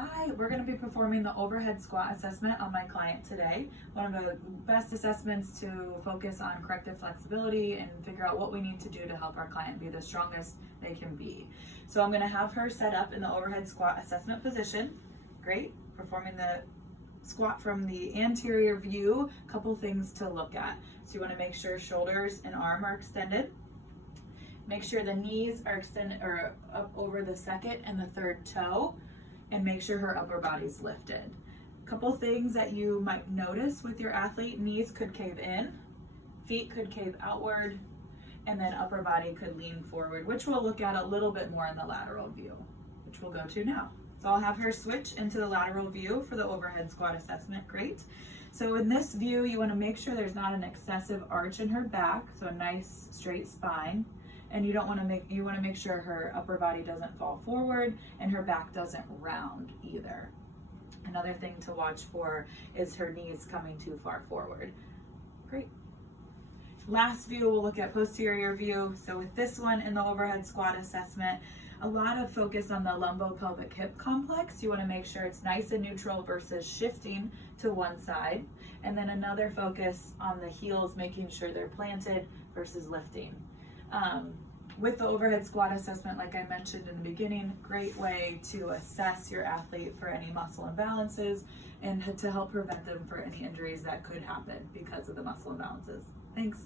Hi, we're going to be performing the overhead squat assessment on my client today. One of the best assessments to focus on corrective flexibility and figure out what we need to do to help our client be the strongest they can be. So I'm going to have her set up in the overhead squat assessment position. Great, performing the squat from the anterior view. A couple things to look at. So you want to make sure shoulders and arm are extended. Make sure the knees are extended or up over the second and the third toe, and make sure her upper body's lifted. A couple things that you might notice with your athlete: knees could cave in, feet could cave outward, and then upper body could lean forward, which we'll look at a little bit more in the lateral view, which we'll go to now. So I'll have her switch into the lateral view for the overhead squat assessment. Great. So in this view, you want to make sure there's not an excessive arch in her back, so a nice straight spine. And you want to make sure her upper body doesn't fall forward and her back doesn't round either. Another thing to watch for is her knees coming too far forward. Great. Last view, we'll look at posterior view. So with this one in the overhead squat assessment, a lot of focus on the lumbopelvic hip complex. You want to make sure it's nice and neutral versus shifting to one side. And then another focus on the heels, making sure they're planted versus lifting. With the overhead squat assessment, like I mentioned in the beginning, great way to assess your athlete for any muscle imbalances and to help prevent them for any injuries that could happen because of the muscle imbalances. Thanks.